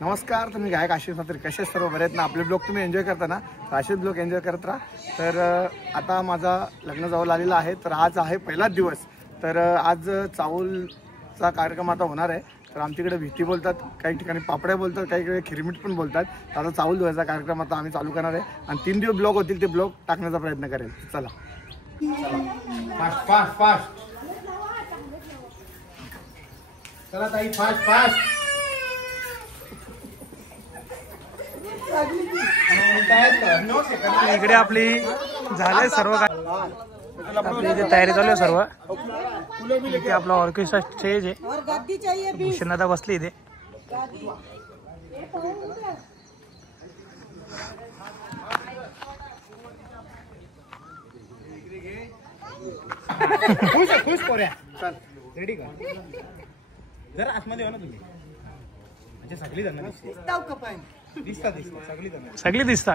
नमस्कार, तुम्ही गायक आशिष म्हात्रे कसे सर्व बरे आहेत ना? आपले ब्लॉग तुम्ही एन्जॉय करता ना, तर असेच ब्लॉग एन्जॉय करत राहा. तर आता माझा लग्न जवळ आलेला आहे, तर आज आहे पहिलाच दिवस. तर आज चाऊलचा कार्यक्रम आता होणार आहे. तर आमच्याकडे भीती बोलतात, काही ठिकाणी पापड्या बोलतात, काही ठिकाणी खिरमीट पण बोलतात. आता चाऊल धुवायचा कार्यक्रम आता आम्ही चालू करणार आहे आणि 3 दिवस ब्लॉग होतील, ते ब्लॉग टाकण्याचा प्रयत्न करेल. चला फास्ट फास्ट फास्ट चला ताई, फास्ट फास्ट. इकडे आपली झाले सर्व आपली इथे तयारी चालू आहे सर्व. इथे आपला ऑर्केस्ट्रा स्टेज आहे, भूषण दादा बसली इथे. खुश पोऱ्या, चल रेडी का? जरा आतमध्ये हो ना तुम्ही. म्हणजे सगळी जण दिसता सगळी दिसता.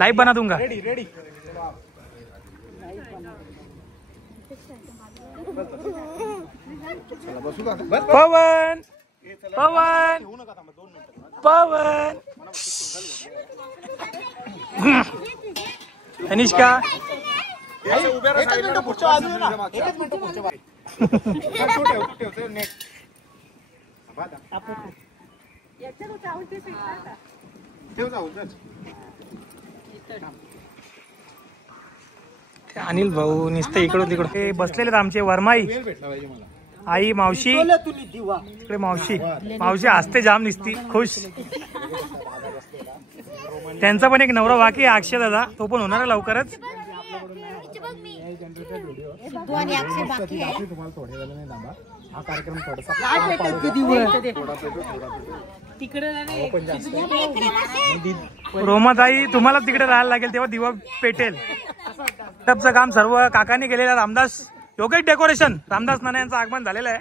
लाईव्ह बना दूंगा. Ready ready. पवन पवन पवन अनिष्का अनिल भाऊ नुसतं इकडून तिकडे बसलेले आमचे वर्माई आई मावशी. इकडे मावशी मावशी हसते जाम दिसती खुश. त्यांचा पण एक नवरा बाकी आहे अक्षय दादा, तो पण होणार आहे लवकरच. हा कार्यक्रम रोमाताई तुम्हाला तिकडे राहायला लागेल, तेव्हा दिवा पेटेल. टपचं काम सर्व काकांनी केलेलं. रामदास योगेश डेकोरेशन, रामदास नाना यांचं आगमन झालेलं आहे.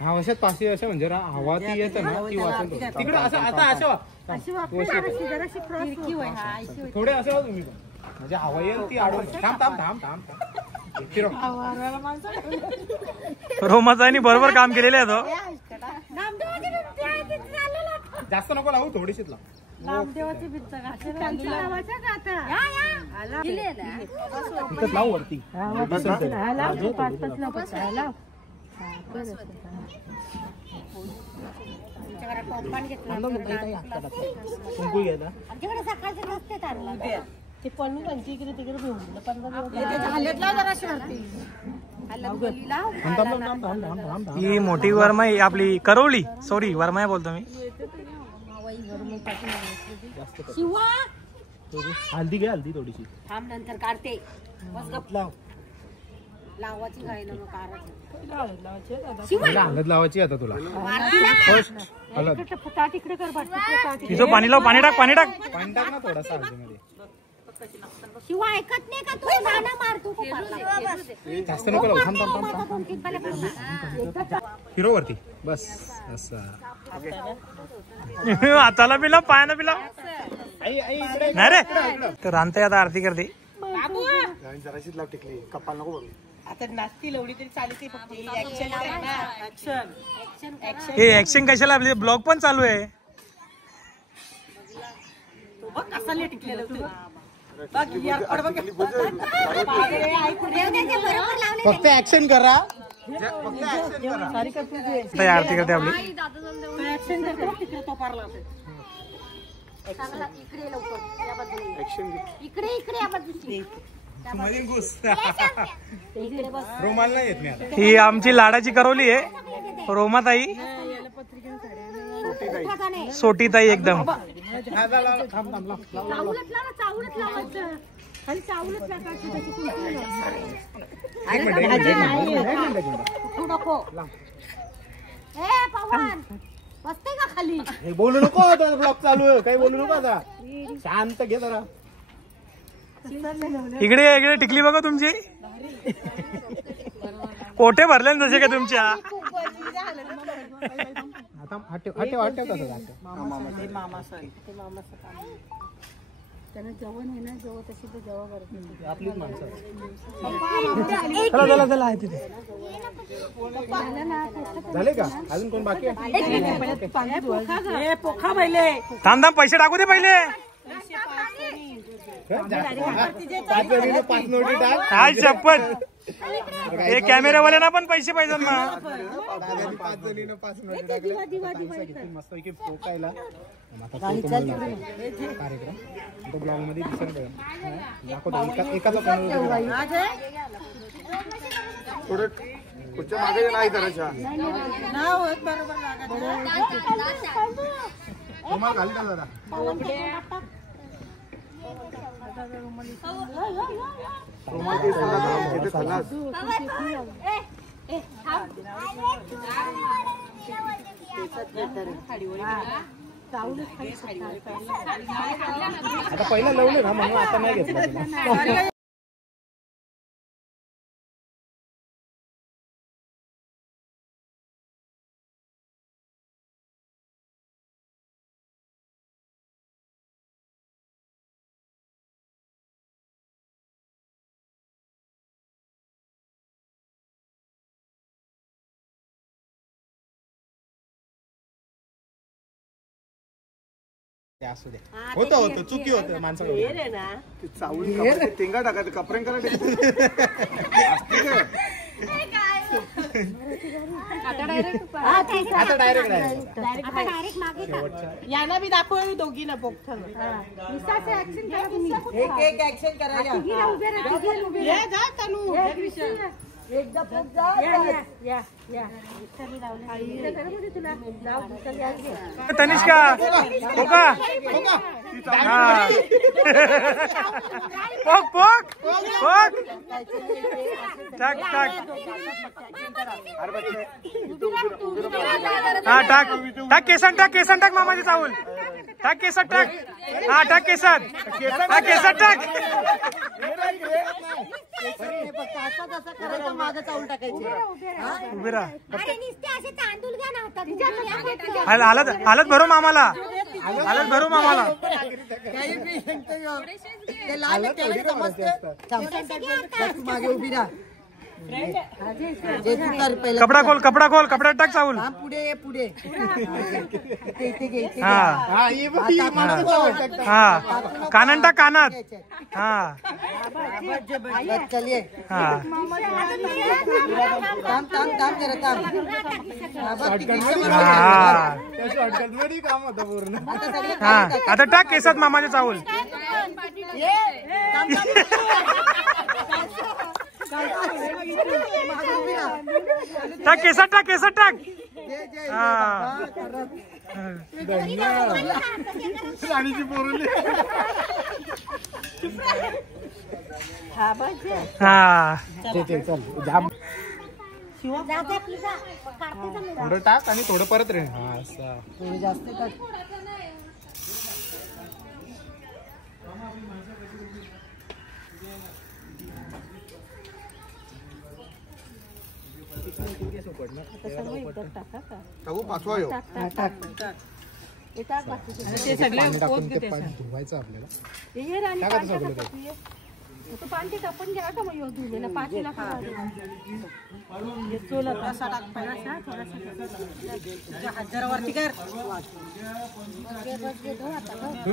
हा वर्षात 500 वर्ष म्हणजे हवा ती येतं ना, ती वाचून तिकडे असं. आता असं थोडे असं तुम्ही म्हणजे हवा येईल ती आडवून. थांब थांब थांब थांब रोमाताईंनी बरोबर काम केलेलं आहे. तो जास्त नको लावू, थोडीशीच लाव. लावू वरती. कुंकू घ्यायला ते पन्नू त्यांची इकडे तिकडे घेऊन ही मोठी वरमाई आपली करवली, सॉरी वरमाई बोलतो मी. हल्दी घ्या, हल्दी थोडीशी थांब नंतर काढते. लावाची काय ना हळद लावायची आता तुला. तिकडे कर. तिथं पाणी लाव, पाणी टाक, पाणी टाक, पाणी टाक ना थोडासा हळदीमध्ये. शिवा ऐकत नाही का तू? नाना मारतो जास्त नको लावू. थांब थांब थांब. हिरो वरती बस असं. हाताला पिला, पायाला पिला नाही रे. तर रांता आता आरती करते. जराशीच लाव टिकली, कपाल नको बघू. आता नाचती लवडी तरी चालते फक्त. हे ऍक्शन कशाला? आपले ब्लॉग पण चालू आहे. फक्त ऍक्शन करा. आरती करते आपली. रुमाल नाही येत नाही. ही आमची लाडाची करवली आहे रोमाताई, सोटीताई एकदम. बोलू नको, ब्लॉग चालू आहे. काही बोलू नको आता, शांत घे जरा. इकडे इकडे टिकली बघा तुमची. कोठे भरले जसे काय तुमच्या. त्यानं जेवण आहे ना जेव्हा तशी तर जेव्हा करते आपलीच माणसं चला चला आहे तिथे झाले का अजून कोण बाकी आहे? पोखा पहिले थांब थांब पैसे टाकू दे पहिले 5 नोटी टाक. काय शपथ हे कॅमेरावाल्यांना पण पैसे पाहिजे ना 5 जणीनं 5 नोटी टाकल्या. मस्तपैकी पोकायला कार्यक्रम ब्लॉग मध्ये दाखवतो एकाचा थोडं पुढच्या मागे नाही करायच्या तुम्हाला घाली का जरा आता पहिला लावले ना म्हणून आता नाही घेतलं. असू दे होतं होतं चुकी होतं माणसाकडे चावून टेंगा टाकायचं कपड्यां करायचं आता डायरेक्ट यांना बी दाखव दोघींना पोखठं एक एक ऍक्शन करायला जा तनू एकदा तनिष्का पोका पोक पोक पोक टाक टाक हा टाक टाक केसन टाक मामाची चावल टाक केसात टाक हा टाक केसात हा केसात टाक मागं चावून टाकायचे उभी राहा अरे नुसते असे तांदूळ घ्या ना हातात. हालत भरो मामाला हालत भरो मामाला मागे उभी राहा कपडा खोल कपडा टाक चावल पुढे हा हा कानात टाक कानात हा चलिए हा काम जरा काम काम होतं पूर्ण हा आता टाक केसात मामाचे चावल टाक केसात टाक हा राणीची पोरली हा थोडं टाक आणि थोडं परत रे हा असं जास्त टाकू पाचवा येऊ ते सगळे धुवायचं आपल्याला पाणी टाकून घ्या का मग धुलेला 5 लाख हजारावरती कर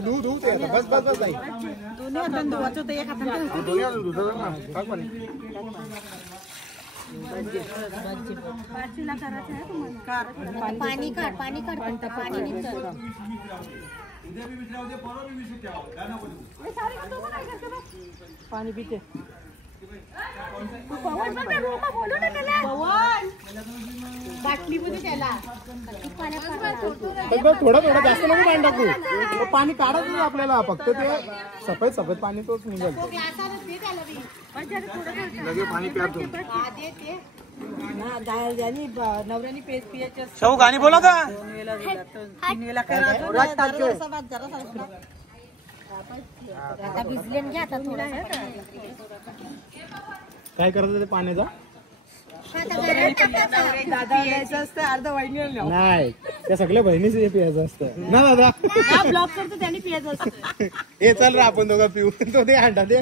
धू ते बस ताई दोन्ही हाताने धुवायचं होतं एक हाताने दोन्ही अजून दुसरं ना टाक पाणी पाणी काढ पाणी निघतं पाणी पिते बाटली मध्ये त्याला थोडं जास्त नको पाणी टाकू पाणी काढायचं आपल्याला फक्त ते सफेद पाणी तोच निघेल लगेच पाणी प्यायचं नवऱ्यानी पेज पियाचे शाहू गाणी बोला का आता भिजले घ्या आता थोडा काय करायचं ते पाण्याचा दादा यायचं असतं अर्ध वहिनी नाही त्या सगळ्या बहिणीच पियायचं असतं ना दादा. ब्लॉक करतो त्यांनी पियायचं असतं. हे चल रे आपण दोघं पिऊ. तो दे अंडा दे.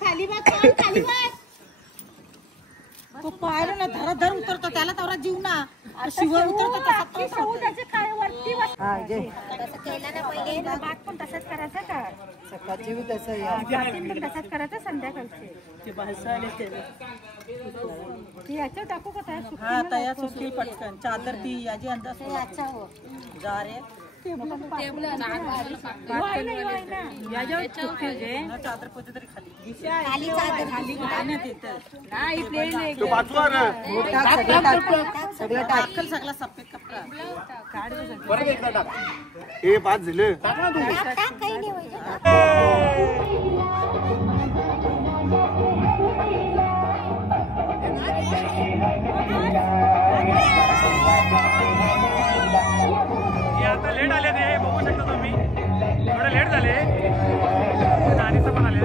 खाली बस खाली बस. तो पायला ना धर उतरतो त्याला तेवढा जीव ना शिवर उतरतो त्याचे काय वरती बस. तसं केलं ना पहिले बात पण तसंच करायचं का? सकाळची बी तसं बातीन पण तसंच करायचं संध्याकाळचे. ते भासायला ती याच्या टाकू का त्या हा तयार सुटली पटकन चादर ती याची अंदाज अच्छा हो. जा रे चादर पोते तरी खाली खाली चादर खाली पाण्यात येतं नाही प्लेन आहे. सगळं टाकल सगळा सफेद कपडा परत एकदा टाक. हे 5 झाले. टाक काही नाही व्हायचं. आता लेट आले ते बघू शकता तुम्ही. थोडे लेट झाले. नानीचं पण आले.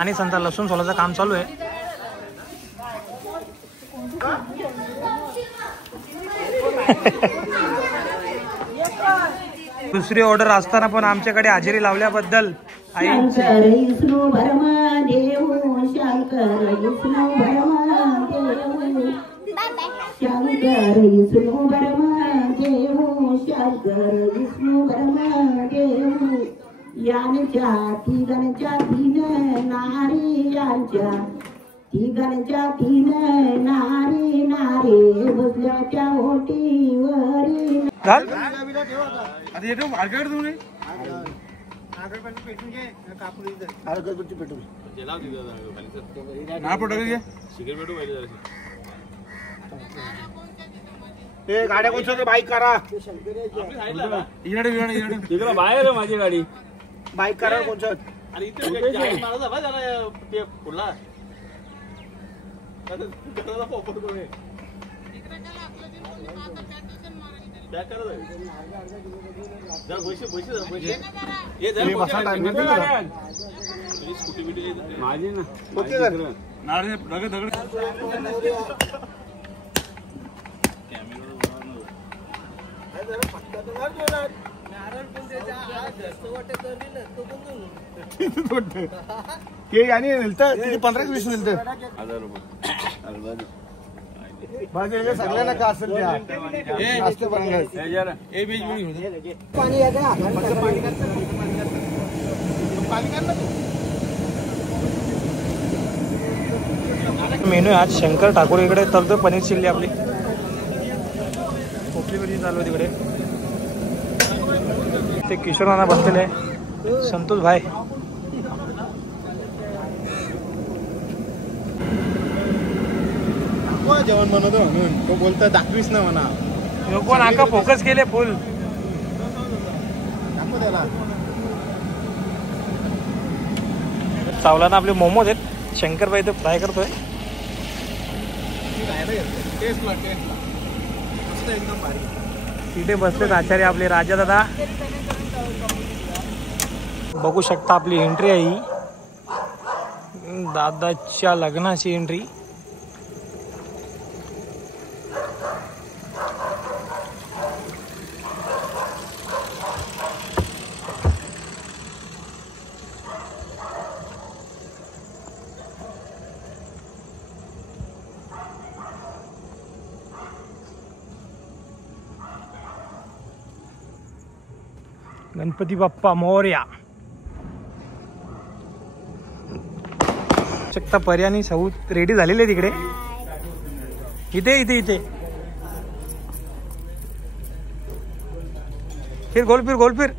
आणि संता लसूण सोलाचं काम चालू आहे. दुसरी ऑर्डर असताना पण आमच्याकडे हजेरी लावल्याबद्दल शंकर विष्णू भरमा देव शंकर विष्णू भरमा देव शंकर विष्णू भरमा देव शंकर विष्णू भरमा देव यांच्या तिघांच्या 3 नारी यांच्या तिघांच्या 3 नारी नारी बसल्याच्या ओटीवरी घाल. गाड्या कोणत्या बाईक करा. बाहेर माझी गाडी बाईक करा कोणत्या. माझी ना हे आणि नेलतं 15-20 नेलतं. 1000 रुपये बाजूला सगळ्यांना का असेल त्या असते पण मेनू आहे आज शंकर ठाकूर इकडे तळतो पनीर चिल्ली आपली खोकलीवरती चालू आहे तिकडे. ते किशोर नाना बसलेले आहे. संतोष भाई जेवण बनवतो म्हणून तो बोलतो दाखवीस ना म्हणा. कोण आका फोकस केले फुल त्याला चावला आपले मोमोज आहेत. शंकरबाई ते फ्राय करतोय. तिथे बसलेत आचार्य आपले राजा दादा. बघू शकता आपली एंट्री आहे ही दादाच्या लग्नाची एंट्री. गणपती बाप्पा मोरया. शकता पर्या आणि सौ रेडी झालेले तिकडे. इथे इथे इथे फिर गोल फिर.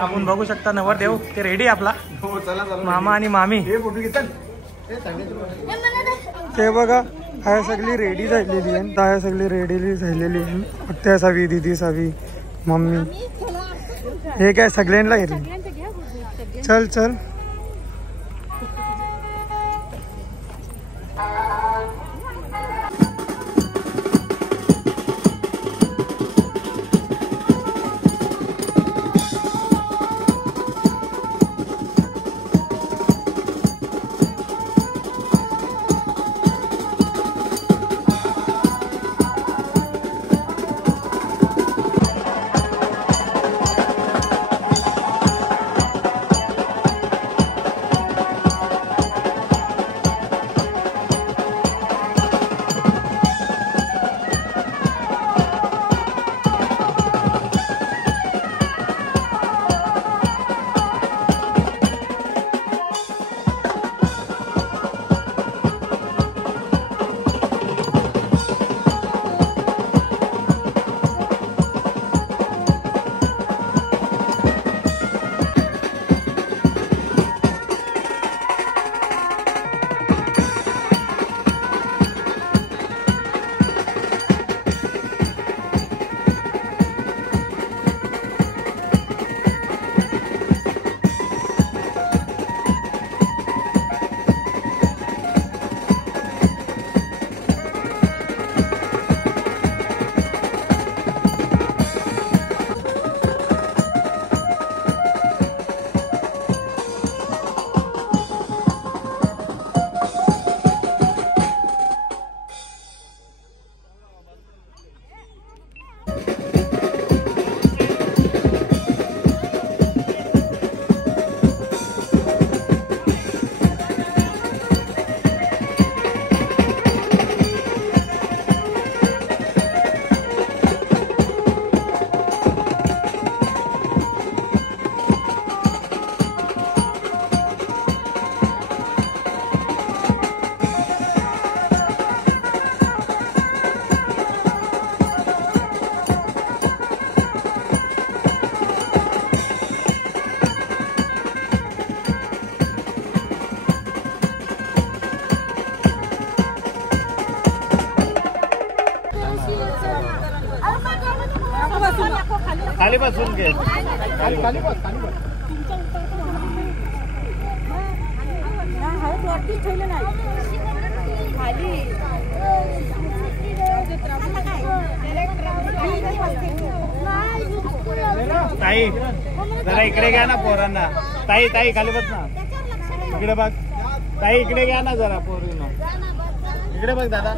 आपण बघू शकता नवरदेव ते रेडी आपला. मामा आणि मामी ते बघा. ह्या सगळी रेडी झालेली आहे. त्या सगळी रेडी झालेली आहे. आत्या सावी, दीदी सावी, मम्मी. हे काय सगळ्यांना घेतली. चल चल. खाली बसून घे. खाली बस. ताई जरा इकडे घ्या ना पोरांना. ताई खाली बस ना. इकडे बघ ताई. इकडे घ्या ना जरा पोरींना. इकडे बघ दादा.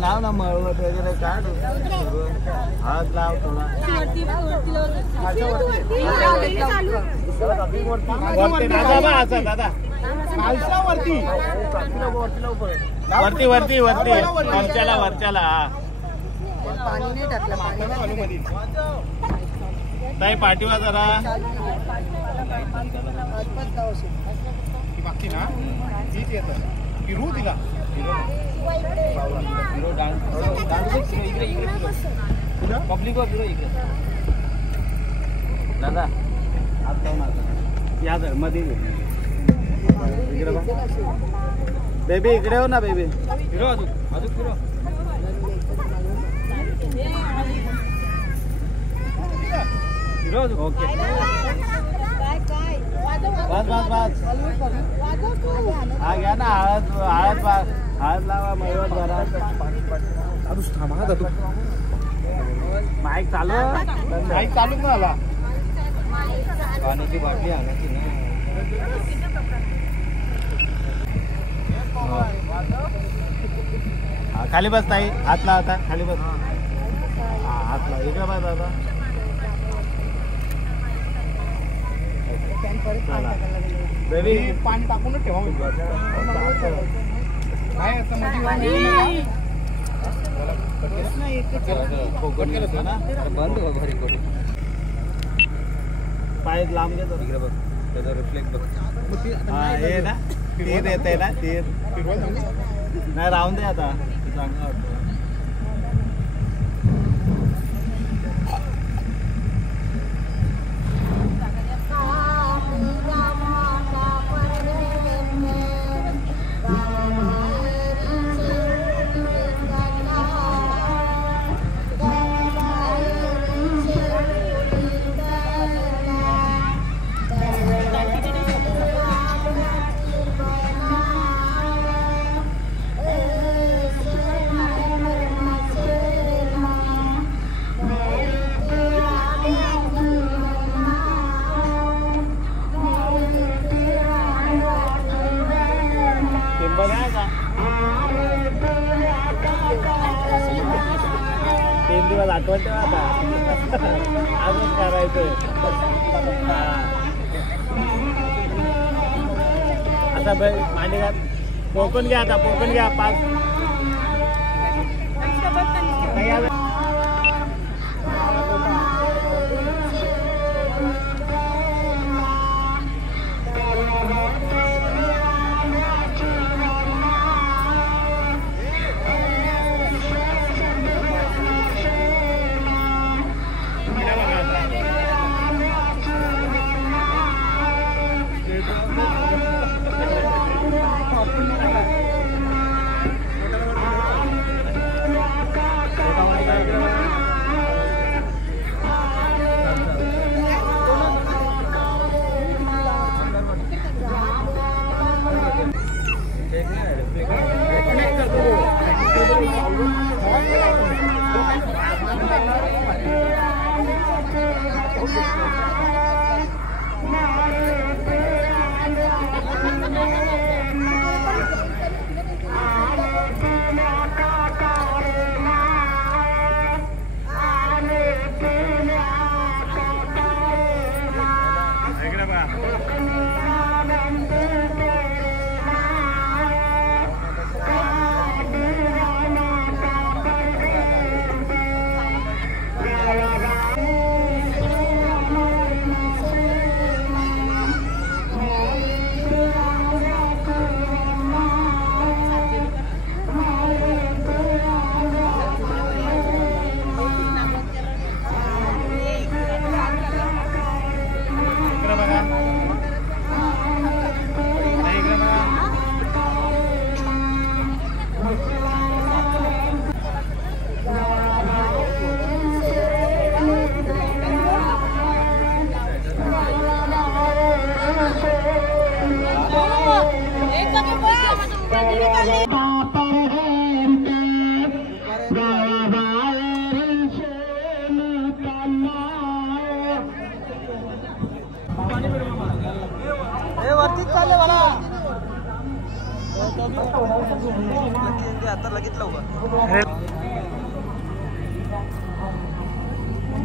लाव ना मळवट वगैरे काढ. हात लाव थोडा. दादा वरती वरच्याला. पाणी नाही टाकलं. ताई पाठीवा जरा. बाकी ना तीच येतं हिरो तिला. पब्लिक वर इकडे दादा या मध्ये इकडे बेबी. इकडे हो ना बेबी. हिरो अजून हिरो. ओके बस. हा घ्या ना. हळद लावा. मळवट जरा. माईक चालू झाला. पाण्याची बाटली आणायची ना. खाली बस ताई. हात लावा. खाली बस. हात लावा. इकडे बस दादा. तरी पाणी टाकूनच ठेवा काय असं बंद भारी पाय लांब घेतो तिकडे बघ त्याचा रिफ्लेक्ट बघ हे ना तीर येत आहे ना तीर नाही राहून दे आता चांगलं वाटतं तीन दिवस आठवण ठेवा आता आजच करायचं आता मांडी घात पोकून घ्या आता पोकून घ्या 5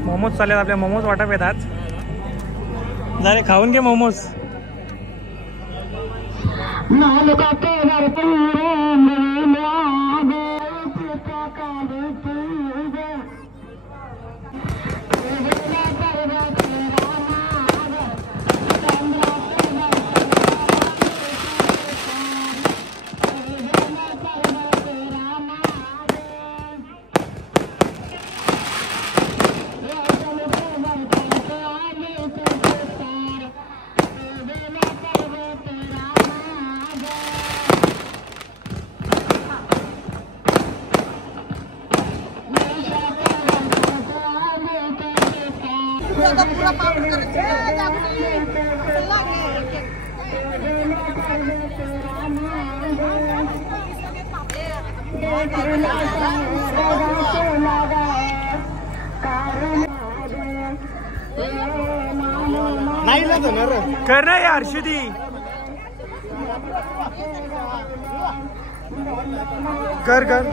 मोमोज चालेल आपल्या मोमोज वाटप येतात झाले खाऊन घे मोमोज कर ना यार हर्षदी कर कर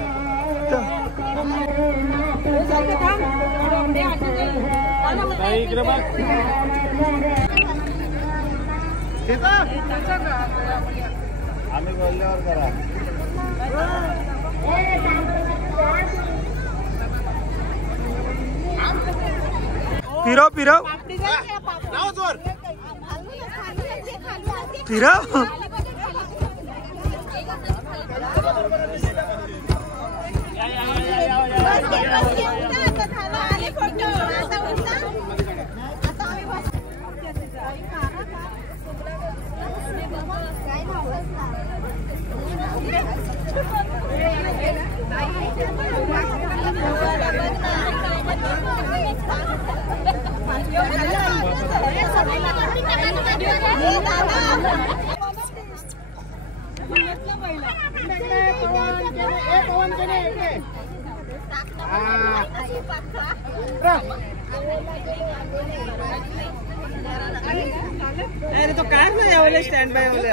आम्ही बोलल्यावर करा. फिरव फिरव फिरव. अरे तो काय नाही यावेळेला स्टँड बाय वाले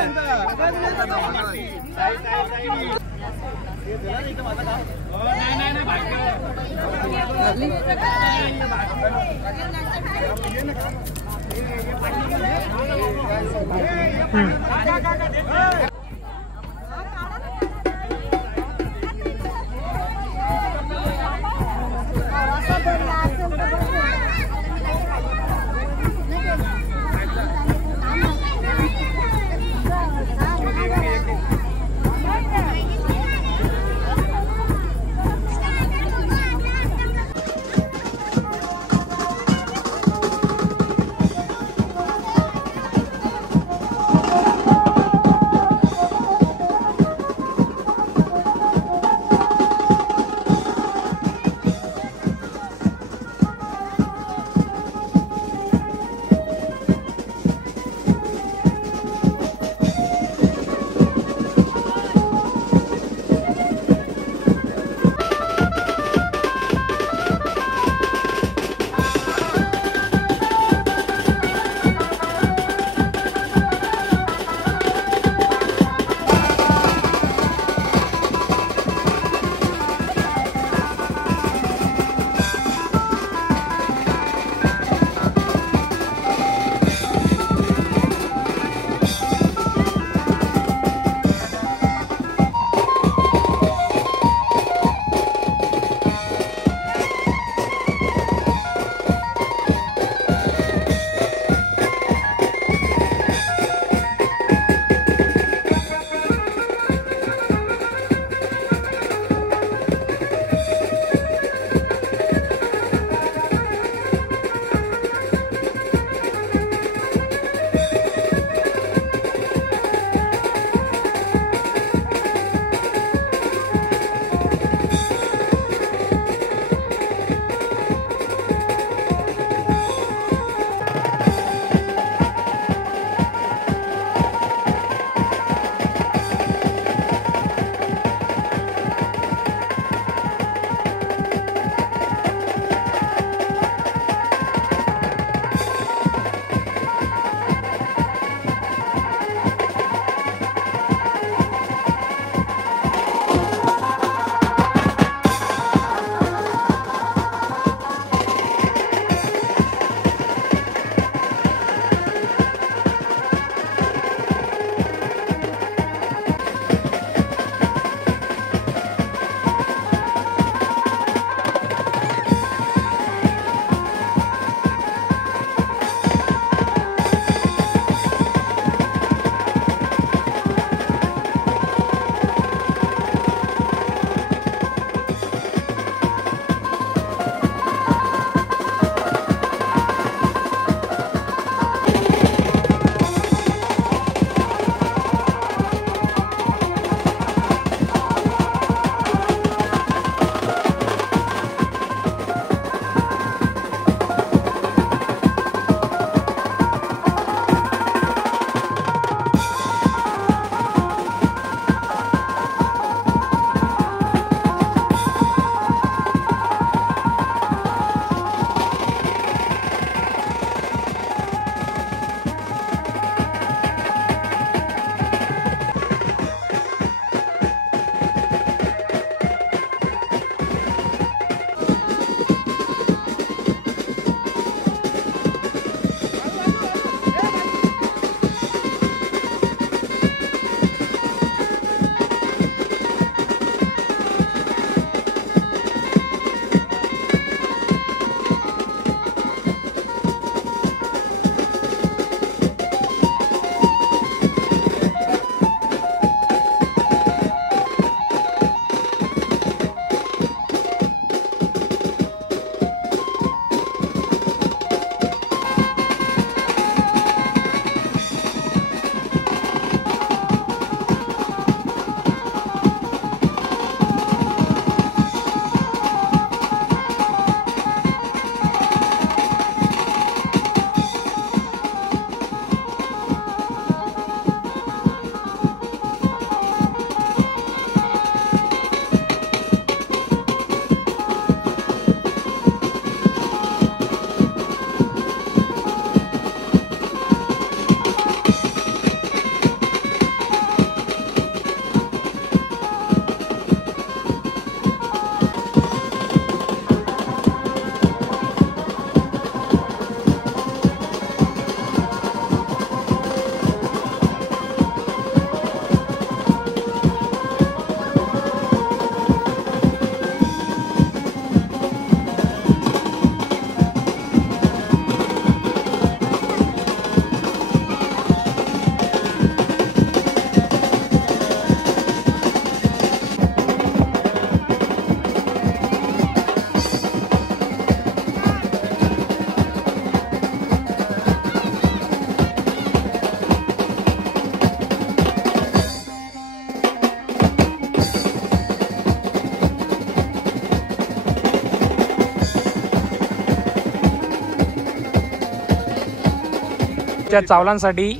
आजच्या चावलांसाठी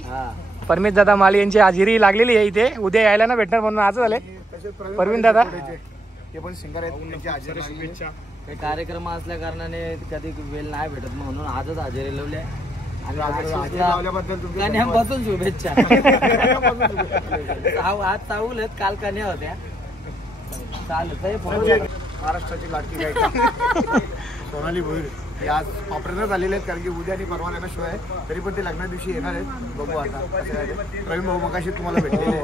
परमेश दादा माली यांची हजेरी लागलेली आहे इथे. उद्या यायला ना भेटणार म्हणून आज झाले परवीन दादा. ते पण सिंगर आहेत, त्यांची हजेरी लागली. काही कार्यक्रम असल्या कारणाने कधी वेळ नाही भेटत म्हणून आजच हजेरी लावली आहे. आणि हजेरी लावल्याबद्दल तुमचे कन्यापासून शुभेच्छा. आज चावल आहेत, काल कन्या होत्या. चालत महाराष्ट्राची लाडकी गायिका सोनाली भोईर ही आज ऑपरेटर झालेले आहेत, कारण की उद्या आणि परवा त्यांना शो आहे. तरी पण ते लग्ना दिवशी येणार आहेत. बघू आता कसं आहे. प्रवीण भाऊ मगाशी तुम्हाला भेटलेले